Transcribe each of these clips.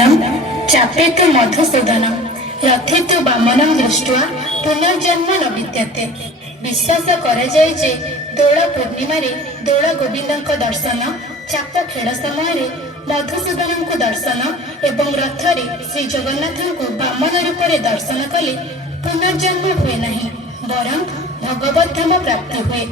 चापे तु मधुसूदनम रथे तु वामनम दृष्ट्वा पुनर्जन्म न विद्यते। विश्वास कराଯାଏ ଯେ ଦୋଳ ପୂର୍ଣ୍ଣିମାରେ ଦୋଳ ଗୋବିନ୍ଦଙ୍କ ଦର୍ଶନ, ଚାପ ଖେଳ ସମୟରେ ମଧୁସୂଦନଙ୍କୁ ଦର୍ଶନ ଏବଂ ରଥରେ ଶ୍ରୀ ଜଗନ୍ନାଥଙ୍କୁ ବାମନ ରୂପରେ ଦର୍ଶନ କଲେ ପୁନର୍ଜନ୍ମ ହୁଏ ନାହିଁ, ବରଂ ଭଗବତ ଧାମ ପ୍ରାପ୍ତି ହୁଏ।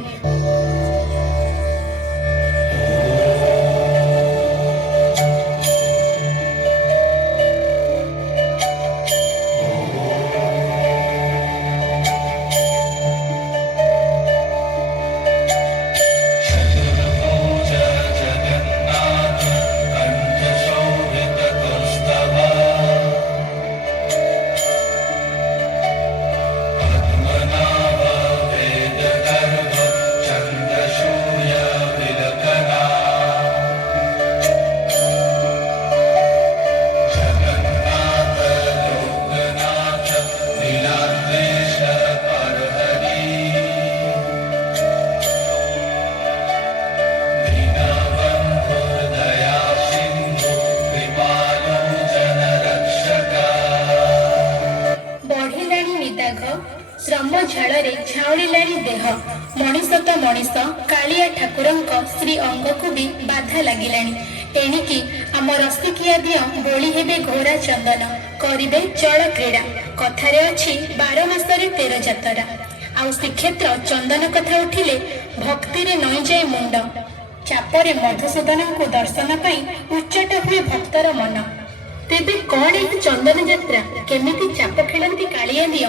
श्रम झाड़े झाउलिलाणी देह मनीष तो मनीष कालिया ठाकुरंक श्री अंग को भी बाधा लगिलाणी। एणिकी आम रसिकिया दिय बोली हेबे घोड़ा चंदन करिबे जल क्रीड़ा कथारे अछि 12 मासरे 13 जातरा। आउ श्रीक्षेत्र चंदन कथा उठिले भक्ति रे नई जाए मुंड। चापरे मधुसूदन को दर्शन पाई उच्चट हुए भक्तर मन। तेबे कौन एही चंदन यात्रा केमिति चाप खेलंती कालिया दिय?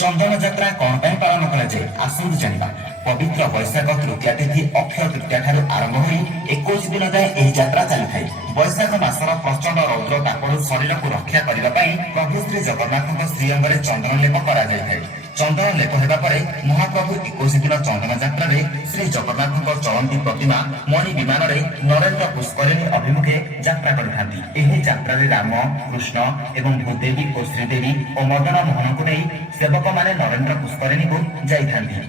चंदन यात्रा कौन पालन कराए आसतु जाना। पवित्र वैशाख तृतीया तिथि अक्षय तृतीया ठारू आरंभ हो 21 दिन जाए यह यात्रा चली था। वैशाख मासर प्रचंड रौद्र तापरू शरीर को रक्षा करने प्रभु श्री जगन्नाथ श्रीअंग चंदन लेप कर चंदन लेप होगा महाप्रभु 21 दिन चंदन यात्रा श्री जगन्नाथ चलती प्रतिमा मणि विमान नरेंद्र पुष्करिणी अभिमुखे यात्रा कर राम कृष्ण एवं भूदेवी और श्रीदेवी और मदन मोहन को नहीं सेवक माने नरेंद्र पुष्करिणी को जाइथांती।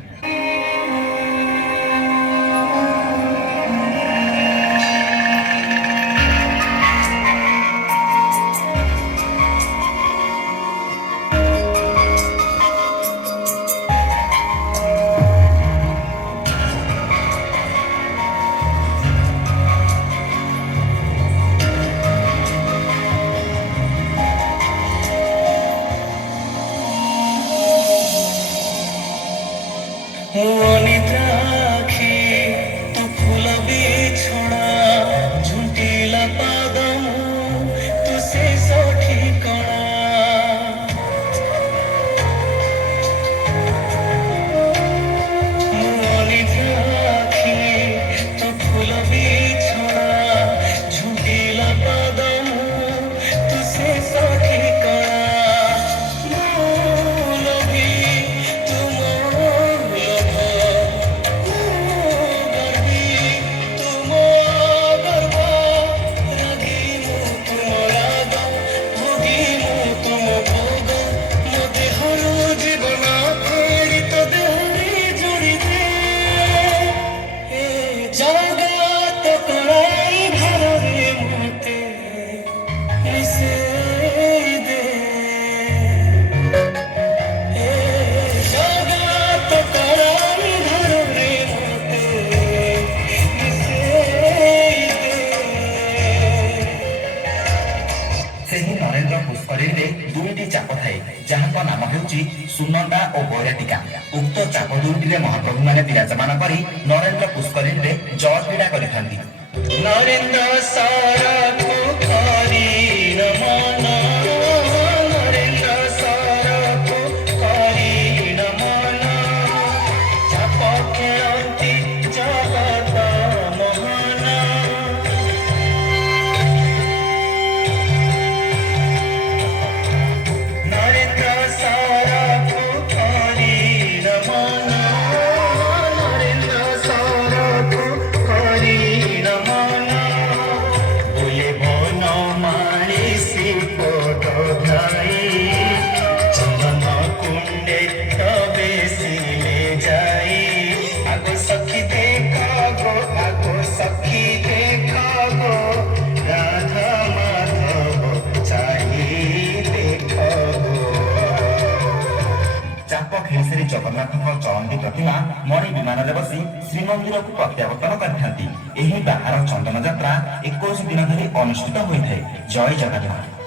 জগৎ কড়াই ভারে মতে মিশে দে জগৎ কড়াই ভারে মতে মিশে দে ସେହି ନରେନ୍ଦ୍ର ପୁଷ୍କରିଣୀରେ ଦୁଇଟି ଚାପ ଥାଏ ଯାହାଙ୍କ ନାମ ହେଉଛି ସୁନନ୍ଦା ଓ ବୈରାଟିକା। ଉକ୍ତ ଚାପ ଦୁଇଟିରେ ମହାପ୍ରଭୁମାନେ ବିରାଜମାନ କରି ନରେନ୍ଦ୍ର ପୁଷ୍କରିଣୀରେ ଜଳ କ୍ରୀଡ଼ା କରିଥାନ୍ତି। নরেন্দ্র সারথ করি নমন নরেন্দ্র সারথ করি নমন চাপ খেলতি জগত মোহন নরেন্দ্র সারথ করি নমন নরেন্দ্র সারথ করি নমন বলে বন মারি শিপদ ধাই চন্দন কুণ্ডে তবে শিলে যাই আগো সখী দেখা গো আগো সখী দেখা গো রাধা মাধব চাই দেখ গো ଚାପ ଖେଳିସାରି ଜଗନ୍ନାଥଙ୍କ ଚଳନ୍ତି ପ୍ରତିମା ମଣି ବିମାନରେ ବସି ଶ୍ରୀମନ୍ଦିରକୁ ପ୍ରତ୍ୟାବର୍ତ୍ତନ କରିଥାନ୍ତି। ଏହି ବାହାର ଚନ୍ଦନ ଯାତ୍ରା 21 ଦିନ ଧରି ଅନୁଷ୍ଠିତ ହୋଇଥାଏ। ଜୟ ଜଗନ୍ନାଥ।